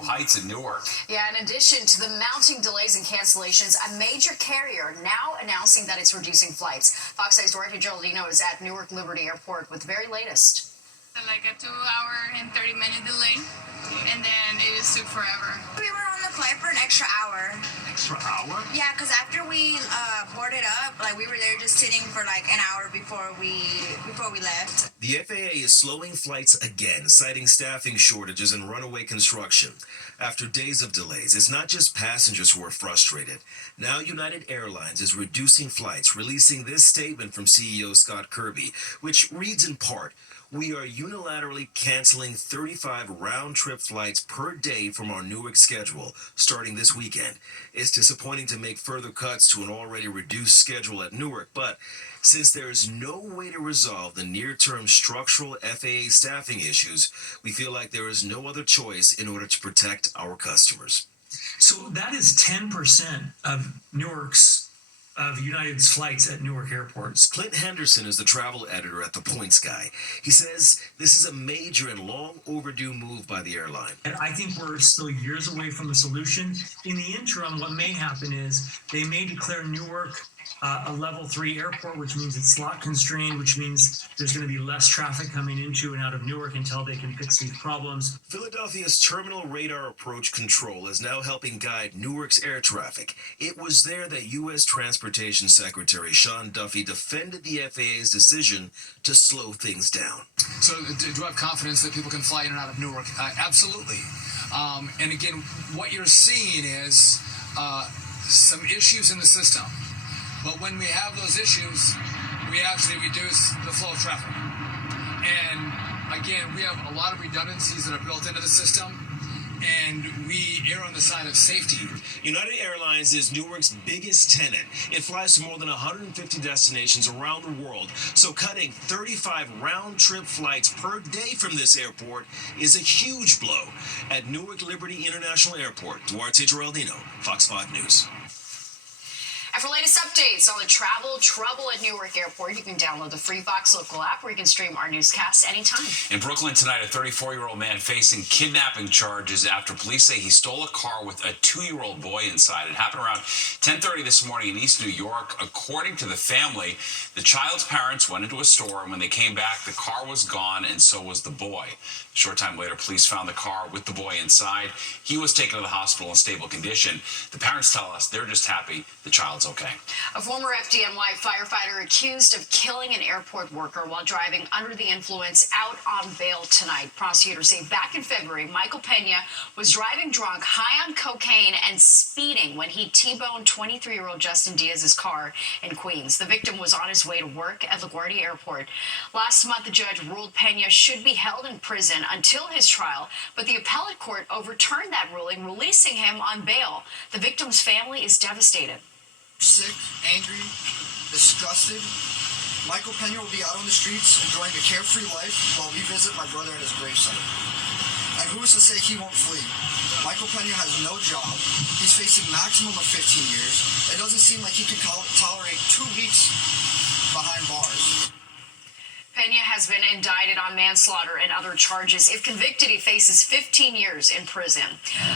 Heights in Newark. Yeah, in addition to the mounting delays and cancellations, a major carrier now announcing that it's reducing flights. Fox 8's Dorothy Geraldino is at Newark Liberty Airport with the very latest. Like a 2-hour and 30-minute delay, and then it just took forever. We were on the flight for an extra hour. Extra hour? Yeah, because after we boarded up, like we were there just sitting for like an hour before we left. The FAA is slowing flights again, citing staffing shortages and runaway construction. After days of delays, it's not just passengers who are frustrated. Now United Airlines is reducing flights, releasing this statement from CEO Scott Kirby, which reads in part, "We are unilaterally canceling 35 round-trip flights per day from our Newark schedule, starting this weekend. It's disappointing to make further cuts to an already reduced schedule at Newark, but since there is no way to resolve the near-term structural FAA staffing issues, we feel like there is no other choice in order to protect our customers." So that is 10% of United's flights at Newark airports. Clint Henderson is the travel editor at The Points Guy. He says this is a major and long overdue move by the airline. And I think we're still years away from a solution. In the interim, what may happen is they may declare Newark a level 3 airport, which means it's slot constrained, which means there's going to be less traffic coming into and out of Newark until they can fix these problems. Philadelphia's Terminal Radar Approach Control is now helping guide Newark's air traffic. It was there that U.S. Transportation Secretary Sean Duffy defended the FAA's decision to slow things down. So do you have confidence that people can fly in and out of Newark? Absolutely. And again, what you're seeing is some issues in the system. But when we have those issues, we actually reduce the flow of traffic. And again, we have a lot of redundancies that are built into the system, and we err on the side of safety. United Airlines is Newark's biggest tenant. It flies to more than 150 destinations around the world, so cutting 35 round-trip flights per day from this airport is a huge blow. At Newark Liberty International Airport, Duarte Geraldino, Fox 5 News. And for latest updates on the travel trouble at Newark Airport, you can download the free Fox Local app where you can stream our newscasts anytime. In Brooklyn tonight, a 34-year-old man facing kidnapping charges after police say he stole a car with a 2-year-old boy inside. It happened around 10:30 this morning in East New York. According to the family, the child's parents went into a store, and when they came back, the car was gone, and so was the boy. A short time later, police found the car with the boy inside. He was taken to the hospital in stable condition. The parents tell us they're just happy the child's okay. A former FDNY firefighter accused of killing an airport worker while driving under the influence out on bail tonight. Prosecutors say back in February, Michael Pena was driving drunk, high on cocaine, and speeding when he T-boned 23-year-old Justin Diaz's car in Queens. The victim was on his way to work at LaGuardia Airport. Last month, the judge ruled Pena should be held in prison until his trial, but the appellate court overturned that ruling, releasing him on bail. The victim's family is devastated. Sick, angry, disgusted. Michael Pena will be out on the streets enjoying a carefree life while we visit my brother at his gravesite. And who's to say he won't flee? Michael Pena has no job. He's facing maximum of 15 years. It doesn't seem like he can tolerate 2 weeks behind bars. Pena has been indicted on manslaughter and other charges. If convicted, he faces 15 years in prison.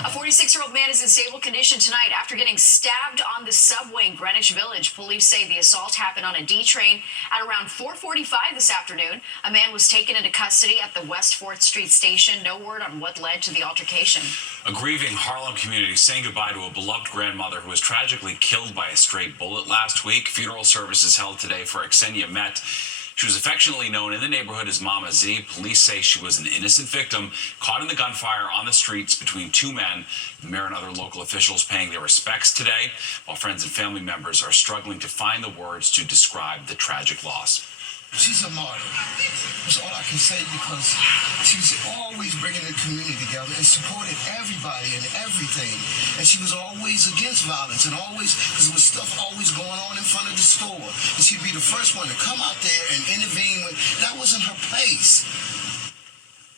A 46-year-old man is in stable condition tonight after getting stabbed on the subway in Greenwich Village. Police say the assault happened on a D train at around 4:45 this afternoon. A man was taken into custody at the West 4th Street station. No word on what led to the altercation. A grieving Harlem community saying goodbye to a beloved grandmother who was tragically killed by a stray bullet last week. Funeral services held today for Xenia Met. She was affectionately known in the neighborhood as Mama Z. Police say she was an innocent victim caught in the gunfire on the streets between 2 men. The mayor and other local officials paying their respects today, while friends and family members are struggling to find the words to describe the tragic loss. She's a martyr. That's all I can say, because she's always bringing the community together and supported everybody and everything. And she was always against violence, and always, because there was stuff always going on in front of the store. And she'd be the first one to come out there and intervene when that wasn't her place.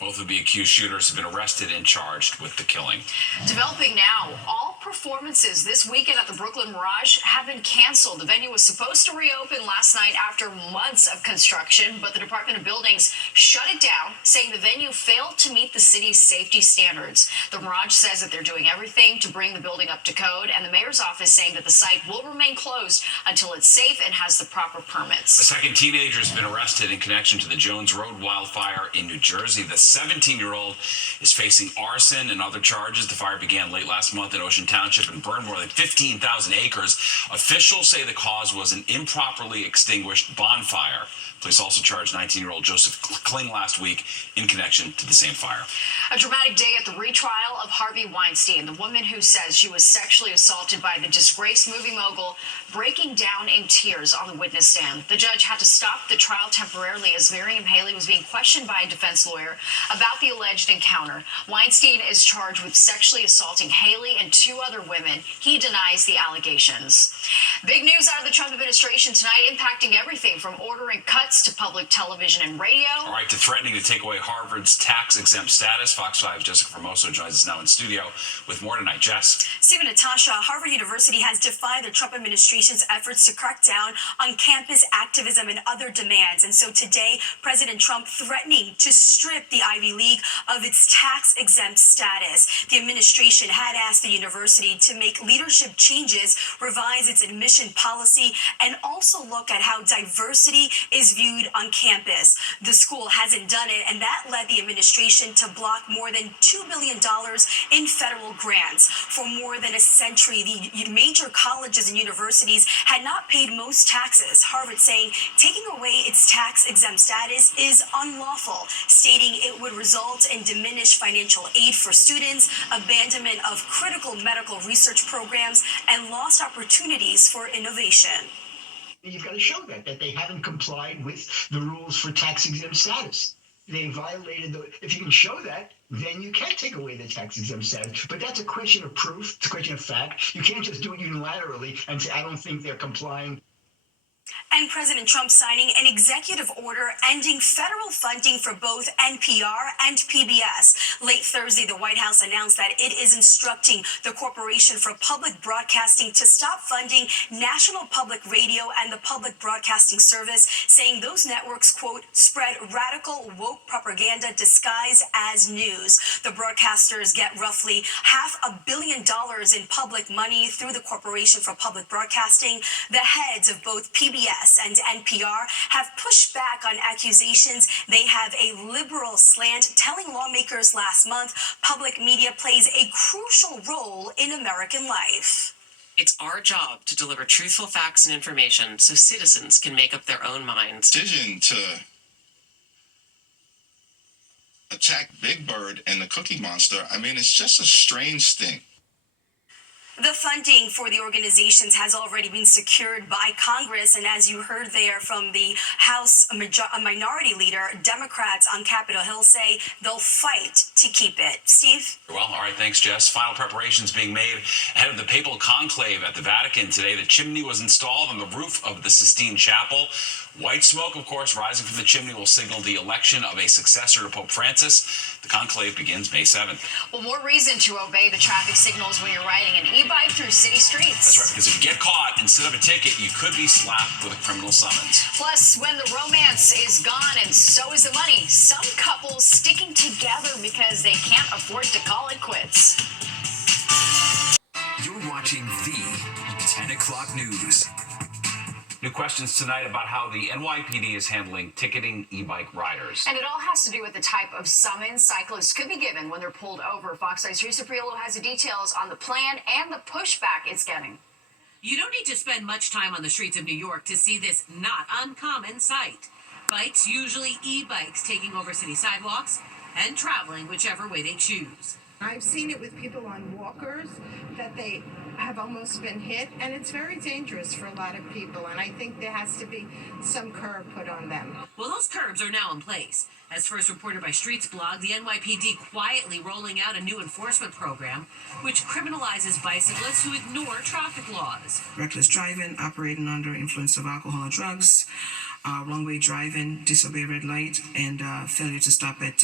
Both of the accused shooters have been arrested and charged with the killing. Developing now, all performances this weekend at the Brooklyn Mirage have been canceled. The venue was supposed to reopen last night after months of construction, but the Department of Buildings shut it down, saying the venue failed to meet the city's safety standards. The Mirage says that they're doing everything to bring the building up to code, and the mayor's office saying that the site will remain closed until it's safe and has the proper permits. A second teenager has been arrested in connection to the Jones Road wildfire in New Jersey. The 17-year-old is facing arson and other charges. The fire began late last month in Ocean Township and burned more than 15,000 acres. Officials say the cause was an improperly extinguished bonfire. Police also charged 19-year-old Joseph Kling last week in connection to the same fire. A dramatic day at the retrial of Harvey Weinstein, the woman who says she was sexually assaulted by the disgraced movie mogul, breaking down in tears on the witness stand. The judge had to stop the trial temporarily as Miriam Haley was being questioned by a defense lawyer about the alleged encounter. Weinstein is charged with sexually assaulting Haley and 2 other women. He denies the allegations. Big news out of the Trump administration tonight, impacting everything from ordering cuts to public television and radio. All right, to threatening to take away Harvard's tax-exempt status. Fox 5's Jessica Formoso joins us now in studio with more tonight. Jess. Stephen, Natasha, Harvard University has defied the Trump administration's efforts to crack down on campus activism and other demands. And so today, President Trump threatening to strip the Ivy League of its tax-exempt status. The administration had asked the university to make leadership changes, revise its admission policy, and also look at how diversity is viewed on campus. The school hasn't done it, and that led the administration to block more than $2 billion in federal grants. For more than a century, the major colleges and universities had not paid most taxes. Harvard saying taking away its tax-exempt status is unlawful, stating it would result in diminished financial aid for students, abandonment of critical medical research programs, and lost opportunities for innovation. You've got to show that they haven't complied with the rules for tax-exempt status. They violated if you can show that, then you can take away the tax-exempt status. But that's a question of proof. It's a question of fact. You can't just do it unilaterally and say, I don't think they're complying. And President Trump signing an executive order ending federal funding for both NPR and PBS. Late Thursday, the White House announced that it is instructing the Corporation for Public Broadcasting to stop funding National Public Radio and the Public Broadcasting Service, saying those networks, quote, spread radical woke propaganda disguised as news. The broadcasters get roughly $500 million in public money through the Corporation for Public Broadcasting. The heads of both PBS and NPR have pushed back on accusations they have a liberal slant, telling lawmakers last month public media plays a crucial role in American life. It's our job to deliver truthful facts and information so citizens can make up their own minds. Decision to attack Big Bird and the Cookie Monster, I mean, it's just a strange thing. The funding for the organizations has already been secured by Congress, and as you heard there from the House Minority Leader, Democrats on Capitol Hill say they'll fight to keep it. Steve? Well, all right, thanks, Jess. Final preparations being made ahead of the papal conclave at the Vatican today. The chimney was installed on the roof of the Sistine Chapel. White smoke, of course, rising from the chimney will signal the election of a successor to Pope Francis. The conclave begins May 7th. Well, more reason to obey the traffic signals when you're riding an e-bike through city streets. That's right, because if you get caught, instead of a ticket, you could be slapped with a criminal summons. Plus, when the romance is gone and so is the money, some couples sticking together because they can't afford to call it quits. You're watching the 10 o'clock news. New questions tonight about how the NYPD is handling ticketing e-bike riders. And it all has to do with the type of summons cyclists could be given when they're pulled over. Fox 5's Teresa Priolo has the details on the plan and the pushback it's getting. You don't need to spend much time on the streets of New York to see this not uncommon sight. Bikes, usually e-bikes, taking over city sidewalks and traveling whichever way they choose. I've seen it with people on walkers that they have almost been hit, and it's very dangerous for a lot of people, and I think there has to be some curb put on them. Well, those curbs are now in place. As first reported by Streets Blog, the NYPD quietly rolling out a new enforcement program which criminalizes bicyclists who ignore traffic laws. Reckless driving, operating under influence of alcohol or drugs, wrong-way driving, disobey red light, and failure to stop at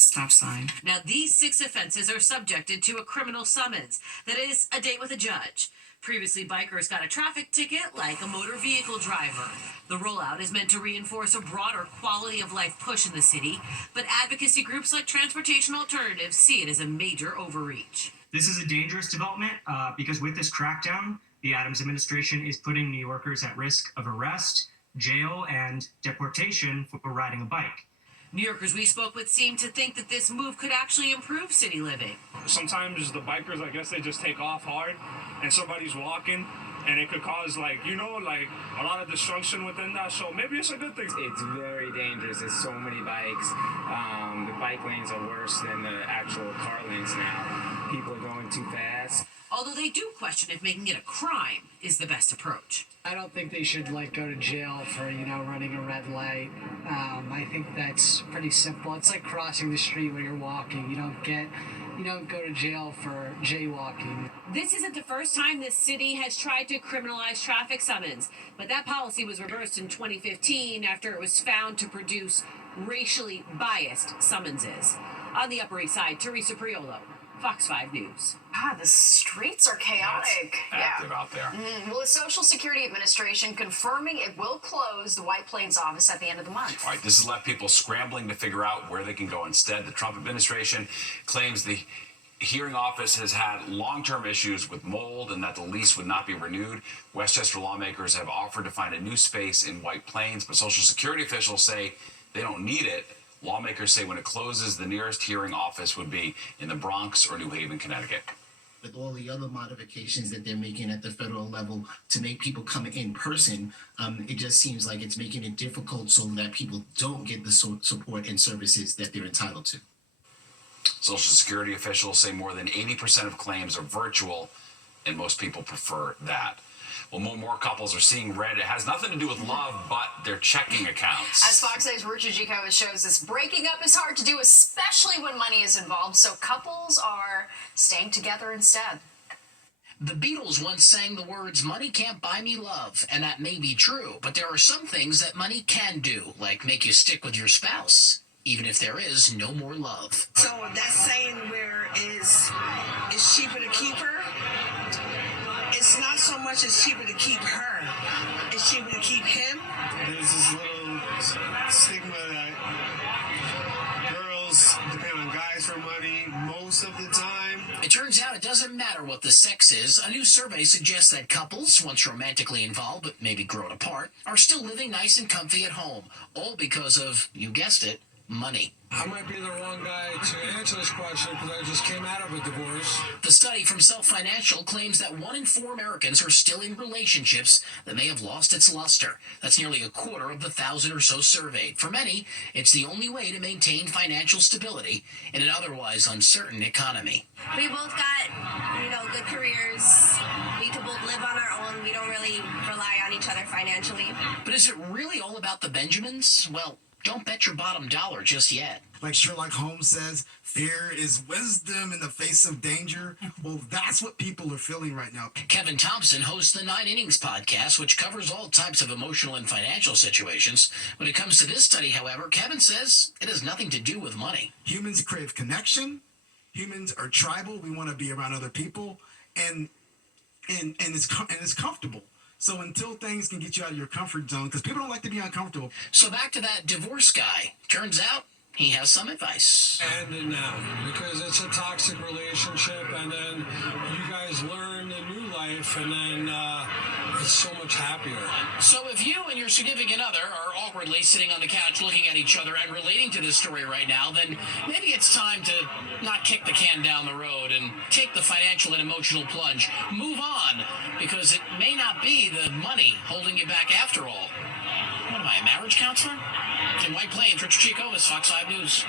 stop sign. Now, these 6 offenses are subjected to a criminal summons. That is, a date with a judge. Previously, bikers got a traffic ticket like a motor vehicle driver. The rollout is meant to reinforce a broader quality of life push in the city, but advocacy groups like Transportation Alternatives see it as a major overreach. This is a dangerous development because with this crackdown, the Adams administration is putting New Yorkers at risk of arrest, jail, and deportation for riding a bike. New Yorkers we spoke with seem to think that this move could actually improve city living. Sometimes the bikers, I guess they just take off hard and somebody's walking and it could cause a lot of destruction within that. So maybe it's a good thing. It's very dangerous. There's so many bikes. The bike lanes are worse than the actual car lanes now. People are going too fast. Although they do question if making it a crime is the best approach. I don't think they should go to jail for running a red light. I think that's pretty simple. It's like crossing the street when you're walking. You don't go to jail for jaywalking. This isn't the first time this city has tried to criminalize traffic summons, but that policy was reversed in 2015 after it was found to produce racially biased summonses. On the Upper East Side, Teresa Priolo, Fox 5 News. God, the streets are chaotic. Active out there. Well, the Social Security Administration confirming it will close the White Plains office at the end of the month. All right, this has left people scrambling to figure out where they can go instead. The Trump administration claims the hearing office has had long-term issues with mold and that the lease would not be renewed. Westchester lawmakers have offered to find a new space in White Plains, but Social Security officials say they don't need it. Lawmakers say when it closes, the nearest hearing office would be in the Bronx or New Haven, Connecticut. With all the other modifications that they're making at the federal level to make people come in person, it just seems like it's making it difficult so that people don't get the support and services that they're entitled to. Social Security officials say more than 80% of claims are virtual, and most people prefer that. Well, more couples are seeing red. It has nothing to do with love, but their checking accounts. As Fox 8's Richard G. Cohen shows us, breaking up is hard to do, especially when money is involved, so couples are staying together instead. The Beatles once sang the words, "Money can't buy me love," and that may be true, but there are some things that money can do, like make you stick with your spouse, even if there is no more love. So that saying where it's cheaper to keep her, it's not so much it's cheaper to keep her, it's cheaper to keep him. There's this little stigma that girls depend on guys for money most of the time. It turns out it doesn't matter what the sex is. A new survey suggests that couples, once romantically involved but maybe grown apart, are still living nice and comfy at home, all because of, you guessed it, money. I might be the wrong guy to answer this question because I just came out of a divorce. The study from Self Financial claims that 1 in 4 Americans are still in relationships that may have lost its luster. That's nearly a quarter of the 1,000 or so surveyed. For many, it's the only way to maintain financial stability in an otherwise uncertain economy. We both got, good careers. We could both live on our own. We don't really rely on each other financially. But is it really all about the Benjamins? Well, don't bet your bottom dollar just yet. Like Sherlock Holmes says, fear is wisdom in the face of danger. Well, that's what people are feeling right now. Kevin Thompson hosts the 9 Innings podcast, which covers all types of emotional and financial situations. When it comes to this study, however, Kevin says it has nothing to do with money. Humans crave connection. Humans are tribal. We want to be around other people, and it's comfortable. So until things can get you out of your comfort zone, because people don't like to be uncomfortable. So back to that divorce guy. Turns out he has some advice. And it now, because it's a toxic relationship, and then you guys learn a new life, and then it's so much happier. So if you and your significant other are awkwardly sitting on the couch looking at each other and relating to this story right now, then maybe it's time to not kick the can down the road and take the financial and emotional plunge. Move on, because it may not be the money holding you back after all. What am I, a marriage counselor? In White Plains, Richard Chico, Fox 5 News.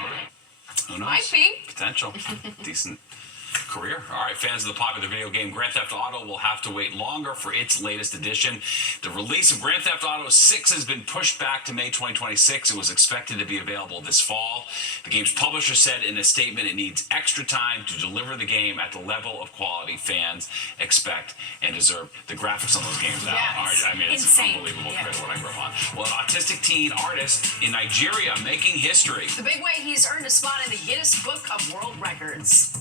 Who knows? Might be. Potential. Decent career. All right, fans of the popular video game Grand Theft Auto will have to wait longer for its latest edition. The release of Grand Theft Auto 6 has been pushed back to May 2026. It was expected to be available this fall. The game's publisher said in a statement it needs extra time to deliver the game at the level of quality fans expect and deserve. The graphics on those games now are, I mean, it's insane. unbelievable compared to what I grew up on. Well, an autistic teen artist in Nigeria making history. The big way he's earned a spot in the Guinness Book of World Records.